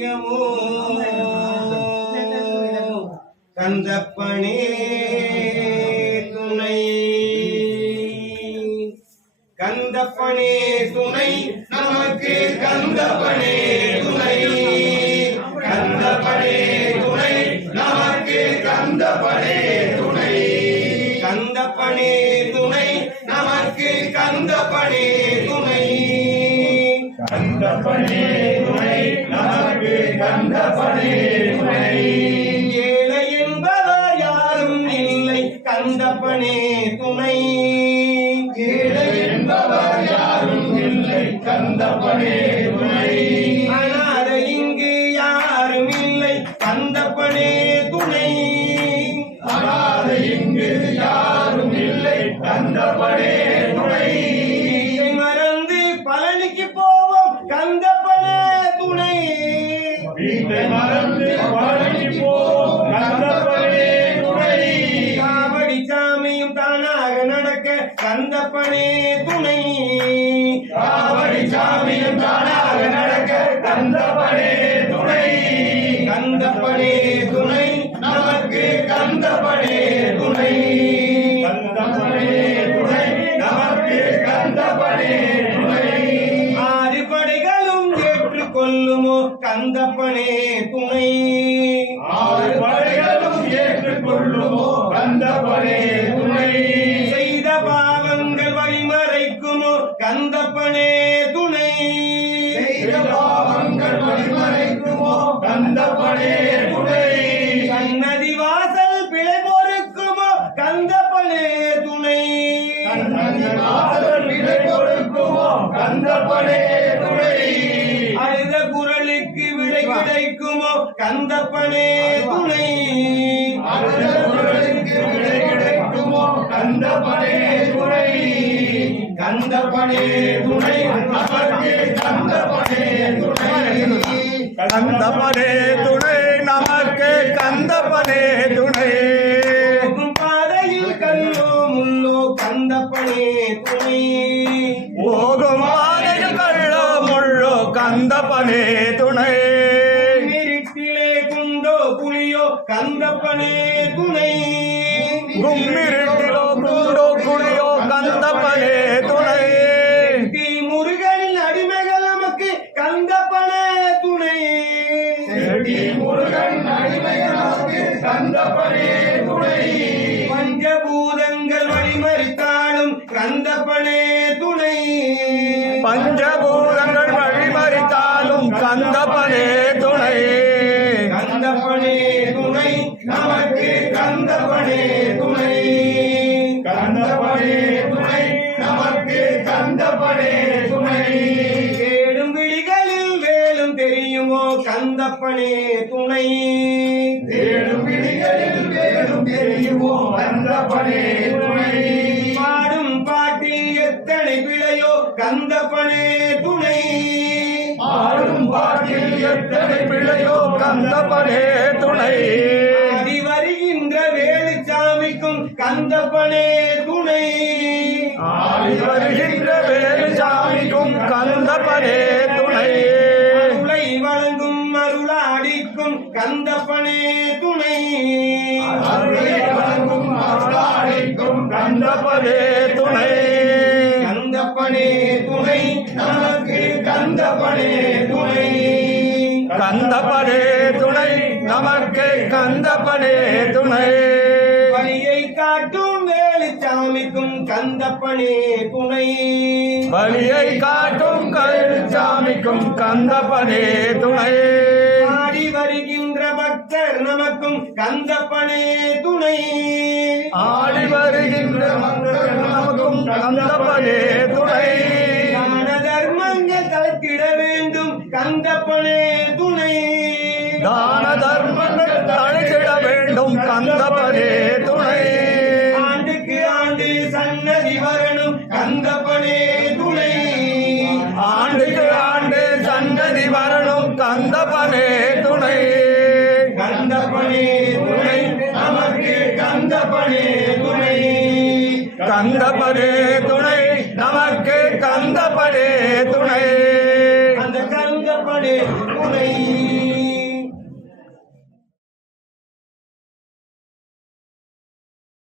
புண்ணியமோ கந்தப்பனே துணை. கந்தப்பனே துணை. நமக்கு கந்தப்பனே துணை. கந்தப்பனே துணை. நமக்கு கந்தப்பனே துணை. கந்தப்பனே துணை. நமக்கு கந்தப்பனே துணை. கந்தப்பனே ஏழை என்பவர் யாரும் இல்லை. கந்தப்பனே துணை. ஏழை என்பவர் யாரும் இல்லை. கந்தப்பனே துணை. கந்தப்பனே துணை. காவடி சாமியும் தானாக நடக்க கந்தப்பனே துணை. கந்தப்பனே துணை. நமக்கு கந்தப்பனே துணை. கந்தப்பனே துணை. நமக்கு கந்தப்பனே துணை. ஆறு படைகளும் ஏற்றுக்கொள்ளுமோ கந்தப்பனே துணை. ஆறு படைகளும் ஏற்றுக்கொள்ளுமோ கந்தப்பனே துணை. கந்தப்பனே துணை அழுத குரலுக்கு விடை கிடைக்குமோ? கந்தப்பனே துணை. அழுத குரலுக்கு விடை கிடைக்குமோ? கந்தப்பனே துணை. கந்தப்பனே துணை. நமக்கு கந்தப்பனே துணை. கந்தப்பனே துணை நமக்கு கந்தப்பனே துணை. கந்தப்பனே துணை. போகும் பாதையில் கள்ளோ முள்ளோ கந்தப்பனே துணை. இருட்டிலே குண்டோ புலியோ கந்தப்பனே துணை. கும்மிருட்டிலோ குண்டோ குழியோ கந்தப்பனே துணை. முருகனின் அடிமைகள் நமக்கு கந்தப்பனே துணை. முருகன் கந்தப்பனே துணை. பஞ்சபூதங்கள் வழிமறித்தாலும் கந்தப்பனே துணை. பஞ்சபூதங்கள் வழிமறித்தாலும் கந்தப்பனே துணை. கந்தப்பனே துணை நமக்கு கந்தப்பனே துணை. கந்தப்பனே துணை நமக்கு கந்தப்பனே துணை. தேடும் விழிகளில் வேலும் தெரியுமோ கந்தப்பனே துணை. தேடும் விழிகளில் வேலும் தெரியுமோ கந்தப்பனே எத்தனை பிள்ளையோ கந்தப்பனே துணை. வருகின்ற வேலுச்சாமிக்கும் கந்தப்பனே துணை. ஆடி வருகின்ற வேலுசாமிக்கும் கந்தப்பனே துணை. வழங்கும் அருளாடிக்கும் கந்தப்பனே கந்தப்பனே துணை நமக்கு கந்தப்பனே துணை. வழியை காட்டும் வேலுச்சாமிக்கும் கந்தப்பனே துணை. வழியை காட்டும் கருச்சாமிக்கும் கந்தப்பனே துணை. ஆடி வருகின்ற பக்தர் நமக்கும் கந்தப்பனே துணை. ஆடி வருகின்ற மக்கள் நமக்கும் கந்தப்பனே துணை. தலைத்திட வேண்டும் கந்தப்பனே துணை. தான தர்மங்கள் தழைத்திட வேண்டும் கந்தப்பனே துணை. ஆண்டுக்கு ஆண்டு சன்னதி வரணும் கந்தப்பனே துணை. ஆண்டுக்கு ஆண்டு சன்னதி வரணும் கந்தப்பனே துணை. கந்தப்பனே துணை நமக்கு கந்தப்பனே துணை. கந்தப்பனே கந்தப்பனே துணை அந்த கந்தப்பனே துணை